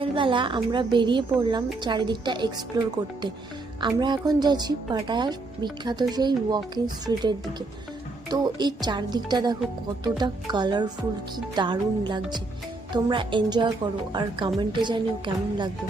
বিকেলবেলা আমরা বেরিয়ে পড়লাম চারিদিকটা এক্সপ্লোর করতে। আমরা এখন যাচ্ছি পাটায়ার বিখ্যাত সেই ওয়াকিং স্ট্রিটের দিকে। তো এই চারদিকটা দেখো কতটা কালারফুল, কি দারুণ লাগছে। তোমরা এনজয় করো আর কমেন্টে জানিও কেমন লাগলো।